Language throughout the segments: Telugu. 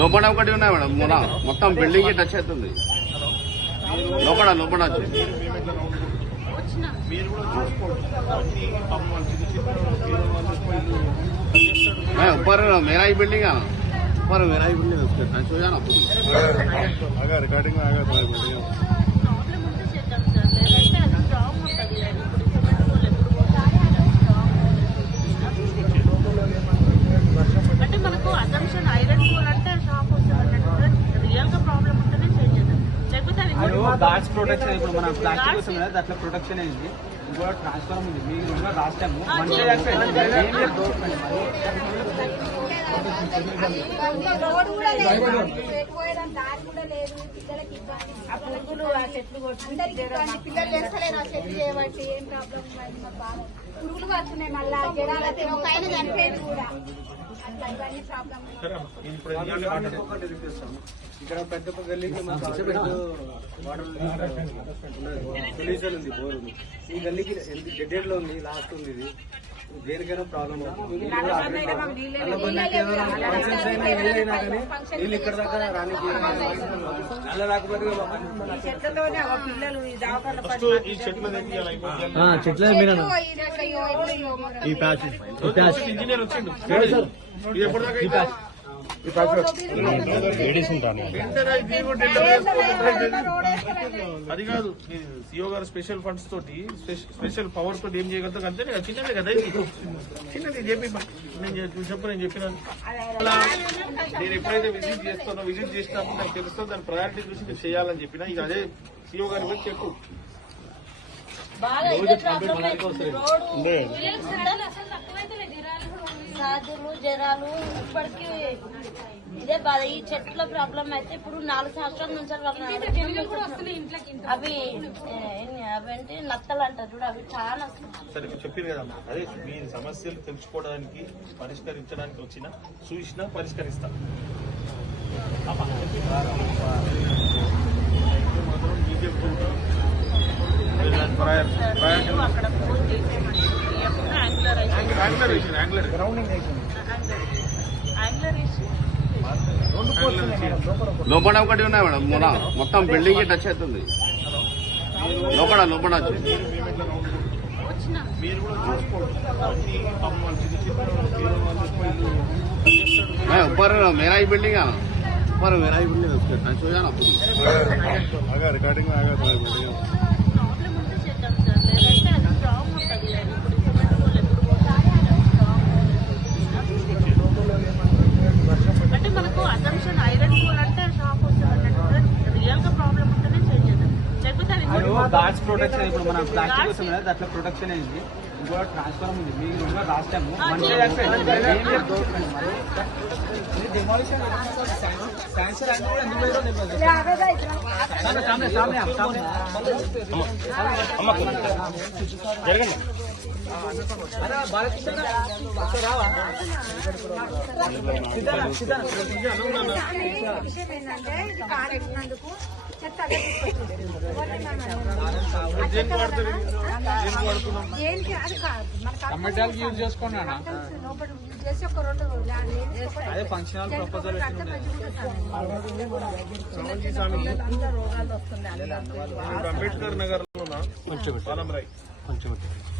లోపల ఒకటి ఉన్నాయి మేడం, మొత్తం బిల్డింగ్ కి టచ్ అవుతుంది. లోపల వచ్చింది. ऊपर मेरा ही बिल्डिंग है, ऊपर मेरा ही बिल्डिंग है, उसके टच हो जाना आगा रिकॉर्डिंग में आगा तुम्हारी बिल्डिंग అంటే మనకు అజంప్షన్ ఐరన్ కూల్ అంటే షాక్ వస్తుంది, రియల్ గా ప్రాబ్లం ఉంటేనే చేంజ్ చేద్దాం, లేకపోతే గాడ్స్ ప్రొటెక్షన్. ఇప్పుడు మన ప్లాస్టిక్ వస్తుంది కదా, అట్లా ప్రొటెక్షన్ అయింది. ఇంకో ట్రాన్స్ఫార్మర్ ఉంది, మీరు లాస్ట్ టైం పురుగులు ఆ చెట్లు పిల్లలు చేస్తలేరు, ఆ చెట్లు చేయబట్టి ఏం ప్రాబ్లం పురుగులు వస్తున్నాయి, మళ్ళా జనాలైతే ఒక ఆయన చనిపోయింది కూడా. ఇక్కడ పెద్ద గల్లీకి వాటర్ సొల్యూషన్ ఉంది, బోర్ ఉంది. ఈ గల్లీకి డెడ్ లో ఉంది, లాస్ట్ ఉంది. ఇది దేనికైనా ప్రాబ్లం అవుతుంది. నీళ్ళు ఇక్కడ దాకా రానికి అలా రాకపోతే చెట్ల మీరు ఇంజనీర్ వచ్చిండు అది కాదు, సిఓ గారు స్పెషల్ ఫండ్స్ తోటి స్పెషల్ పవర్ తోటి ఏం చేయగలుగుతాం అంతే. చిన్నదే కదా ఇది, చిన్నది చెప్పి నేను చెప్పినాను. నేను ఎప్పుడైతే విజిట్ చేసినప్పుడు నాకు తెలుస్తుంది, దాని ప్రయారిటీ చూసి నేను చేయాలని చెప్పిన. ఇక అదే సిఓ గారి గురించి చెప్పు. సాధులు జరాలు ఇప్పటికీ ఇదే బాధ. ఈ చెట్ల ప్రాబ్లం అయితే ఇప్పుడు 4 సంవత్సరాల నుంచి అవి అవేంటి నత్తలు అంటారు చూడు, అవి చాలా సరే చెప్పింది కదమ్మా. అదే మీ సమస్యలు తెలుసుకోవడానికి పరిష్కరించడానికి వచ్చిన చూసినా పరిష్కరిస్తా. అక్కడ ఫోన్ చేసేయమంటే లోపల ఒకటి ఉన్నాయి మేడం, మొత్తం బిల్డింగ్ కి టచ్ అవుతుంది. లోపల వచ్చింది. ऊपर मेरा ही बिल्डिंग है, ऊपर मेरा ही बिल्डिंग है, उसके टच हो जाना आगा रिकॉर्डिंग में आगा तुम्हारी बिल्डिंग అంటే మనకు అజంప్షన్ ఐరన్ కూల్ అంటే షాక్ వస్తుంది, రియల్ గా ప్రాబ్లం ఉంటేనే చేంజ్ చేద్దాం, లేకపోతే గాడ్స్ ప్రొటెక్షన్. ఇప్పుడు మన ప్లాస్టిక్ వస్తుంది కదా, అట్లా ప్రొటెక్షన్ అయింది. ఇంకో ట్రాన్స్ఫార్మర్ ఉంది, మీరు లాస్ట్ టైం జరగండి. టమాటాలకి యూజ్ చేసుకున్నాను. అదే function hall proposal Ambedkar Nagar లో పాలంరాయ్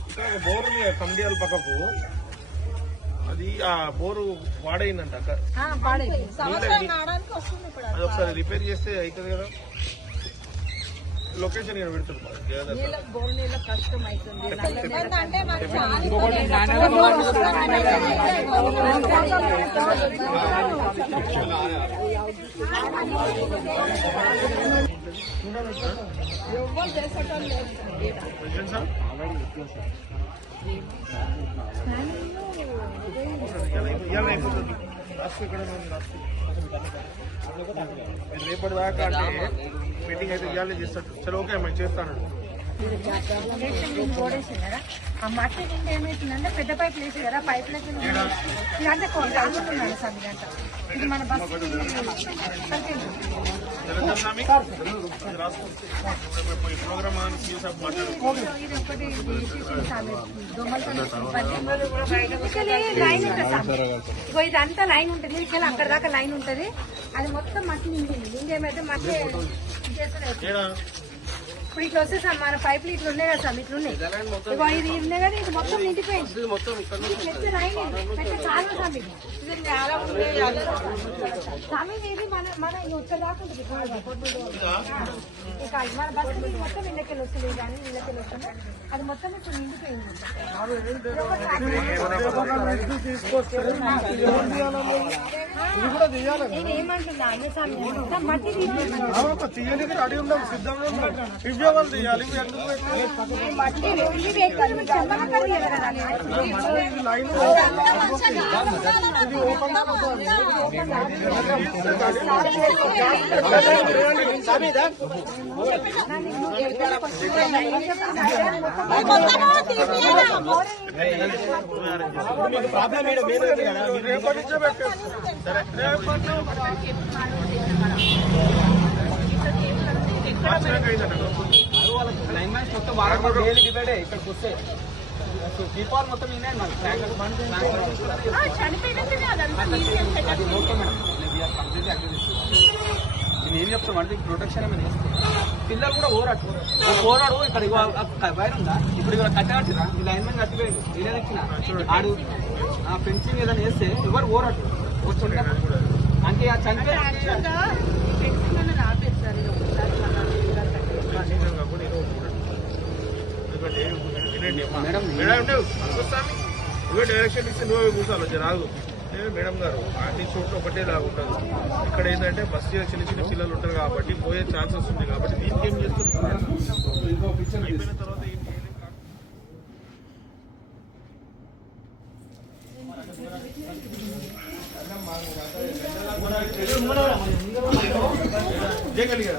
ఇక్కడ ఒక బోర్ ఉంది కమిడియాల పక్కకు. అది ఆ బోరు వాడైందంట, అది ఒకసారి రిపేర్ చేస్తే అవుతుంది కదా. లొకేషన్ ఇక్కడ పెడుతున్నాం. కష్టం అవుతుంది. రేపటి దాకా అంటే మీటింగ్ అయితే ఇవ్వాలి చేస్తాడు. సరే ఓకే అమ్మా చేస్తాను. ఓడేసింది కదా ఆ మట్టి నిండా ఏమైతుందంటే పెద్ద పైపులు వేసి కదా పైపులకి ఇదంతా రాముతున్నాను సార్ ఇదంతా ఇది మన బస్సు ఇది ఒకటి లైన్ ఉంటుంది సార్ ఇగో ఇదంతా లైన్ ఉంటుంది ఇక్కడ అక్కడ దాకా లైన్ ఉంటుంది అది మొత్తం మట్టి నిండింది ఇంకేమైతే మట్టి చేస్తారు ఇప్పుడు ఇట్లా వస్తే సార్ మన పైపులు ఇట్లా ఉన్నాయి కదా సార్ ఇట్లా ఉన్నాయి ఇగో ఇది ఉన్నాయి కదా ఇది మొత్తం నిండిపోయింది పెద్ద లైన్ పెద్ద చాలా సార్ ఇది స్వామి ఇది మన వచ్చే దాకా ఉంటుంది ఇక మన బస్సు మీద మొత్తం ఇళ్ళకెళ్ళి వస్తుంది కానీ ఇళ్ళకెళ్ళి వస్తుంది అది మొత్తం ఇప్పుడు నిండిపోయింది నేను ఏమంటున్నా అన్న స్వామి మొత్తం మట్టి తీయడానికి రెడీ ఉన్నాం సిద్ధంగా ఉన్నాం తీయాలి మట్టి లైన్ రేపటి నుంచే పెట్టారు లైన్ మ్యాన్స్ మొత్తం వారం డైలీ డిబేటే ఇక్కడికి వస్తే దీపావళి మొత్తం ఉన్నాయి అది ఓకే మేడం కంప్లీట్లీ అగ్రీ నేను ఏం చెప్తామంటే ప్రొటెక్షన్ ఏమైనా పిల్లలు కూడా ఓరాడు ఇక్కడ వైర్ ఉందా ఇప్పుడు ఇక్కడ కట్టగట్టిరా ఈ లైన్ మ్యాన్ కట్టిపోయింది నేనే తెచ్చిన ఆడు ఫెన్సింగ్ ఏదైనా వేస్తే ఎవరు ఓరాడు వచ్చి అంటే ఆ చనిపోయి ఇవే డైరెక్షన్ ఇస్తే నువ్వే కూర్చోాలి వచ్చి రాదు మేడం గారు అన్ని చోట్ల ఒకటే లాగా ఉంటుంది ఇక్కడ ఏంటంటే బస్ చిన్న చిన్న పిల్లలు ఉంటారు కాబట్టి పోయే ఛాన్సెస్ ఉంది కాబట్టి దీనికి ఏం చేస్తున్నారు అయిపోయిన తర్వాత ఏం చేయగలిగా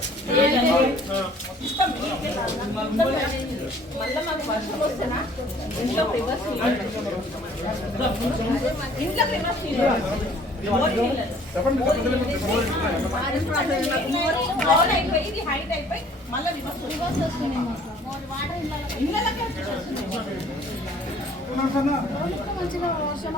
మళ్ళీ మాకు వర్షం వస్తేనా ఇంట్లో రివర్స్ అయిపోయి ఇది హైట్ అయిపోయి మళ్ళీ రివర్స్ వస్తుంది మంచిగా వర్షం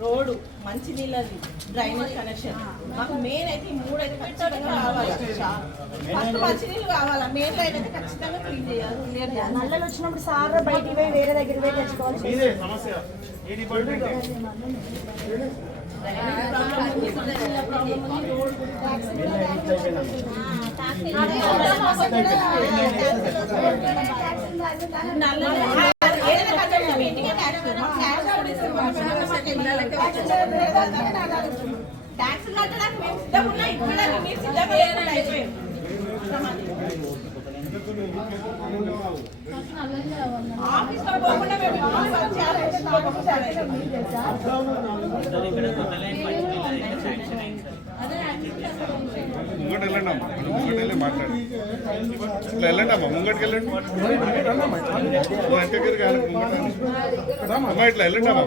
రోడ్డు మంచినీళ్ళది డ్రైనేజ్ కనెక్షన్ మాకు మెయిన్ అయితే ఈ మూడు అయితే ఖచ్చితంగా కావాలి ఫస్ట్ మంచినీళ్ళు కావాలా మెయిన్ లైన్ అయితే ఖచ్చితంగా క్లీన్ చేయాలి నల్లలు వచ్చినప్పుడు సార్ బయటికి పోయి వేరే దగ్గర పోయి తెచ్చుకోవాలి సమస్య ఏ డిపార్ట్మెంట్ ట్యాక్స్ కట్టడానికి మేము సిద్ధంగా ఉన్నాం ఇవ్వడానికి మీరు సిద్ధంగా లేకుండా అయిపోయాం ఆఫీస్ లో పోకుండా మేము ముంగట వెళ్ళండి అమ్మా ముంగట వెళ్ళి మాట్లాడి ఇట్లా వెళ్ళండి అమ్మా ముంగటికి వెళ్ళండి అమ్మా ఇట్లా వెళ్ళండి అమ్మా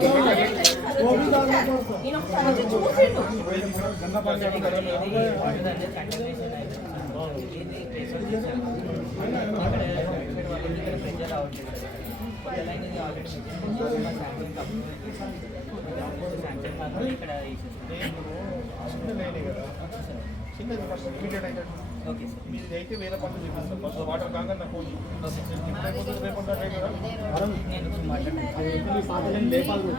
చిన్నది ఫస్ట్ ఇమీడియట్ అయితే మీది అయితే వేరే పనులు చూపిస్తాం ఫస్ట్ వాటర్ కాగా నా ఫోన్ రేపు